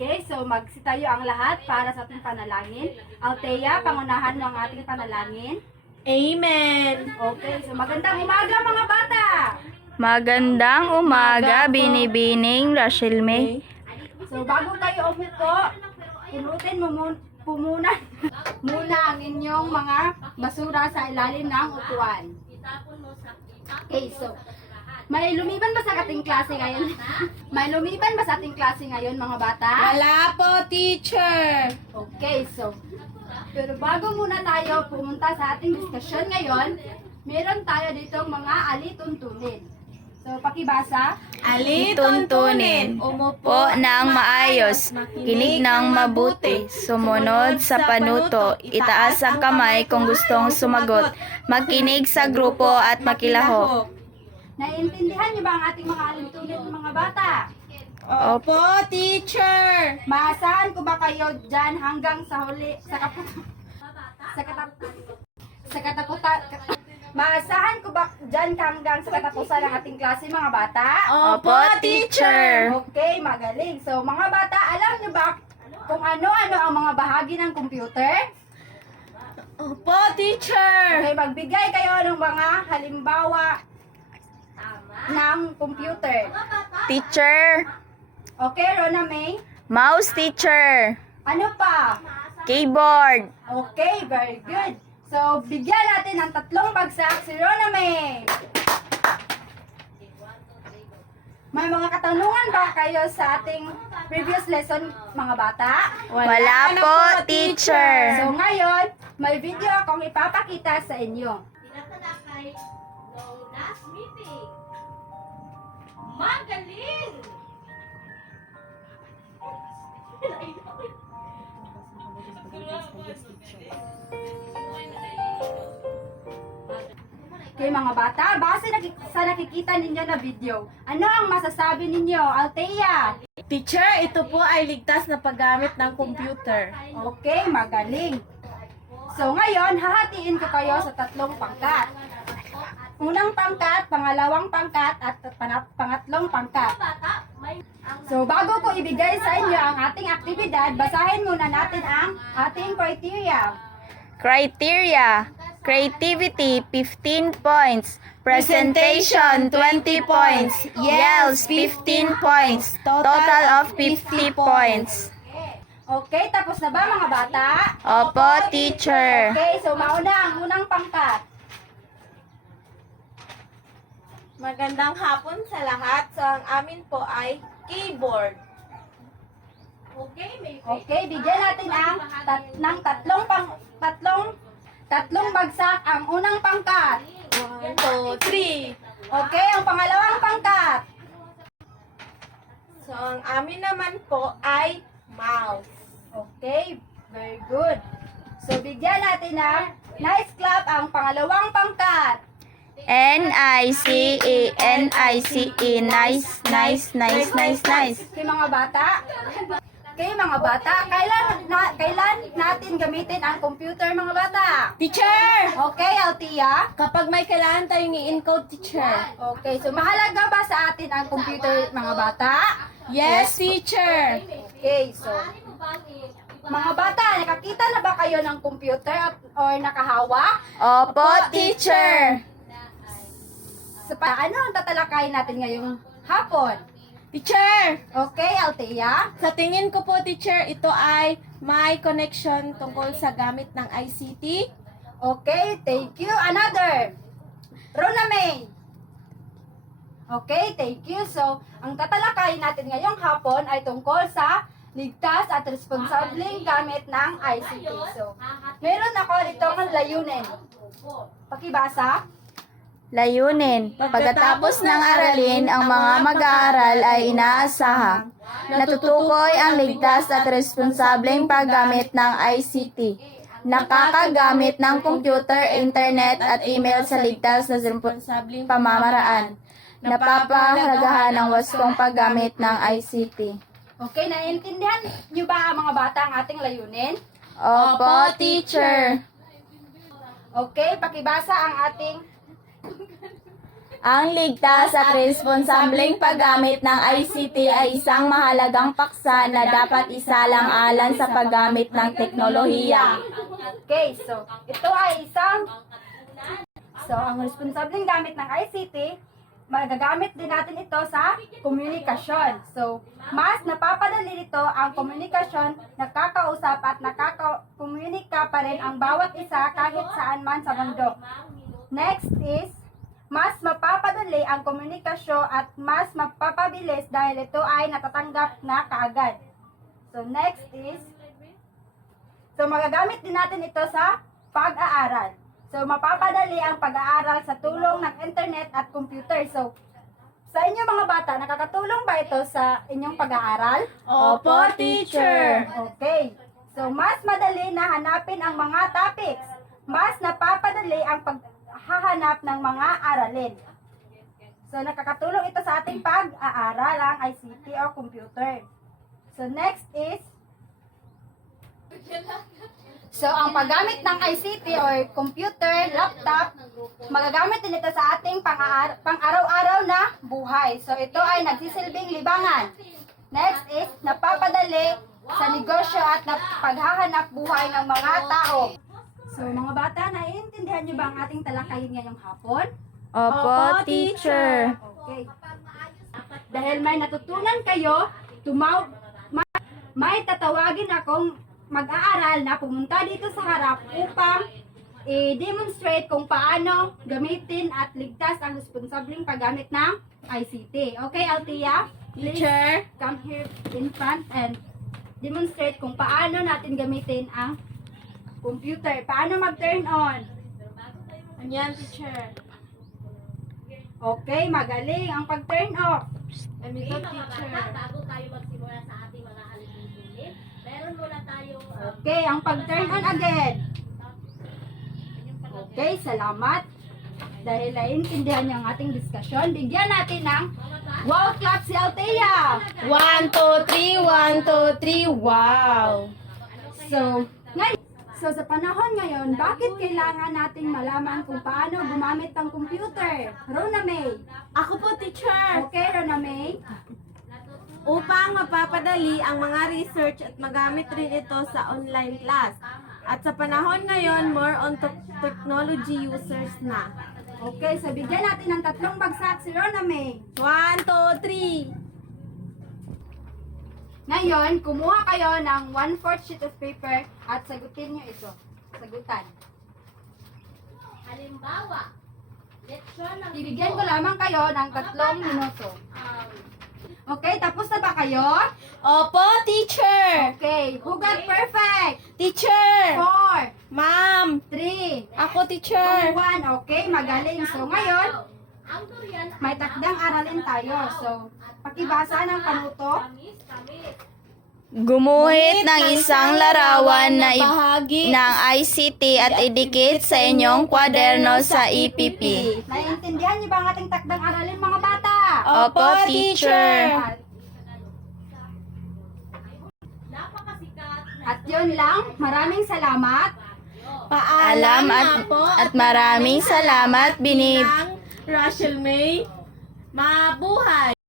Okay, so magsitayo ang lahat para sa ating panalangin. Althea, pangunahan mo ang ating panalangin. Amen. Okay, so magandang umaga mga bata! Magandang umaga, Binibining Rachel May. So bago kayo umupo, punutin mo muna ang inyong mga basura sa ilalim ng upuan. Okay, so may lumiban ba sa ating klase ngayon? May lumiban ba sa ating klase ngayon mga bata? Wala po, teacher. Okay, so pero bago muna tayo pumunta sa ating diskusyon ngayon, meron tayo ditong mga alituntunin. So pakibasa. Tuntunin, umupo ng maayos, kinig ng mabuti, sumunod sa panuto, itaas ang kamay kung gustong sumagot, makinig sa grupo at makilahok. Naiintindihan niyo ba ang ating mga alituntunin mga bata? Opo, teacher. Maasahan ko ba kayo dyan hanggang sa huli, maasahan ko ba dyan hanggang sa katapusan ng ating klase mga bata? Opo, teacher. Okay, magaling. So mga bata, alam niyo ba kung ano-ano ang mga bahagi ng computer? Opo, teacher. Okay, magbigay kayo ng mga halimbawa ng computer. Teacher, Okay, Rona May? mouse teacher, Ano pa? keyboard, Okay, very good. So, bigyan natin ng 3 bagsak si Rona May. May mga katanungan ba kayo sa ating previous lesson, mga bata? wala po, teacher. So, ngayon, may video akong ipapakita sa inyo. Tinatalakay noong last meeting. Magaling! Okay, mga bata, base sa nakikita ninyo na video, ano ang masasabi ninyo, Althea? Teacher, ito po ay ligtas na paggamit ng computer. Okay, magaling. So ngayon, hahatiin ko kayo sa 3 pangkat. Unang pangkat, pangalawang pangkat, at pangatlong pangkat. So bago ko ibigay sa inyo ang ating aktibidad, basahin muna natin ang ating criteria. Criteria: creativity 15 points, presentation 20 points, yells 15 points, total of 50 points. Okay, tapos na ba mga bata? Opo, teacher. Okay, so mauna ang unang pangkat. Magandang hapon sa lahat. So, ang amin po ay keyboard. Okay, may Okay, bigyan natin ng tatlong bagsak ang unang pangkat. 1, 2, 3. Okay, ang pangalawang pangkat. So, ang amin naman po ay mouse. Okay, very good. So, bigyan natin ng nice clap ang pangalawang pangkat. Nice, nice, nice, nice, nice, nice. Okay, mga bata. Okay, mga bata, kailan natin gamitin ang computer, mga bata? Teacher! Okay, Althea. Kapag may kailangan tayong i-encode, teacher. Okay, so mahalaga ba sa atin ang computer, mga bata? Yes, teacher. Okay, so mga bata, nakakita na ba kayo ng computer or nakahawak? Opo, teacher. So, ano ang tatalakayin natin ngayong hapon? Teacher! Okay, Althea? Sa tingin ko po, teacher, ito ay may connection tungkol sa gamit ng ICT. Okay, thank you. Another. Rona May. Okay, thank you. So, ang tatalakayin natin ngayong hapon ay tungkol sa ligtas at responsableng gamit ng ICT. So, meron ako ditong layunin. Pakibasa. Layunin. Pagkatapos ng aralin, ang mga mag-aaral ay inaasahang natutukoy ang ligtas at responsableng paggamit ng ICT. Nakakagamit ng computer, internet at email sa ligtas na responsabling pamamaraan. Napapahalagahan ang wastong paggamit ng ICT. Okay, naiintindihan niyo ba mga bata ang ating layunin? Opo, teacher. Okay, pakibasa ang ating Ang ligtas at responsableng paggamit ng ICT ay isang mahalagang paksa na dapat isalang-alan sa paggamit ng teknolohiya. Okay, so ito ay ang responsableng gamit ng ICT, magagamit din natin ito sa komunikasyon. So, mas napapadali nito ang komunikasyon, nakakausap at nakakakomunika pa rin ang bawat isa kahit saan man sa mundo. Next is, mas mapapadali ang komunikasyon at mas mapapabilis dahil ito ay natatanggap na kaagad. So, next is, magagamit din natin ito sa pag-aaral. So, mapapadali ang pag-aaral sa tulong ng internet at computer. So, sa inyo mga bata, nakakatulong ba ito sa inyong pag-aaral? Opo, teacher. Okay. So, mas madali na hanapin ang mga topics. Mas napapadali ang paghahanap ng mga aralin. So, nakakatulong ito sa ating pag-aaral, ang ICT o computer. So, next is, ang paggamit ng ICT or computer, laptop, magagamit din ito sa ating pang-araw-araw na buhay. So, ito ay nagsisilbing libangan. Next is, napapadali sa negosyo at paghahanap buhay ng mga tao. So, mga bata, naiintindihan niyo ba ang ating talakayin ngayong hapon? Opo, teacher. Okay. Dahil may natutunan kayo, may tatawagin akong mag-aaral na pumunta dito sa harap upang i-demonstrate kung paano gamitin at ligtas ang responsableng paggamit ng ICT. Okay, Althea? Please Teacher. come here in front and demonstrate kung paano natin gamitin ang computer. Paano mag-turn on? Ayan, teacher. Okay, magaling ang pag-turn off. Ito, Mga teacher. bata, bago tayo magsimula sa ating mga alituntunin, meron muna tayong Okay, ang pag-turn on again. Okay, salamat. Dahil naiintindihan niyo ang ating diskusyon, bigyan natin ng wow clap si Althea. 1, 2, 3, 1, 2, 3, wow! So sa panahon ngayon, bakit kailangan nating malaman kung paano gumamit ang computer? Rona May. Ako po, teacher. Okay, Rona May. Upang mapapadali ang mga research at magamit rin ito sa online class. At sa panahon ngayon, more on technology users na. Okay, so bigyan natin ng 3 bagsak si Rona May. 1, 2, 3. Ngayon, kumuha kayo ng 1/4 sheet of paper at sagutin nyo ito. Sagutan. halimbawa, leksyon ng Ibigyan ko lamang kayo ng 3 minuto. Okay, tapos na ba kayo? Opo, teacher. Okay, who got perfect? Teacher. 4, Ma'am. 3, Ako, teacher. 1. Okay, magaling. So ngayon, ang durian may takdang aralin tayo. So, pakibasa ng panuto. Gumuhit ng isang larawan na bahagi ng ICT at idikit sa inyong kwaderno sa EPP. Naiintindihan niyo ba ang ating takdang aralin, mga bata? Opo, teacher. At yun lang, maraming salamat. Alam at maraming salamat ng Rachel May. Mabuhay!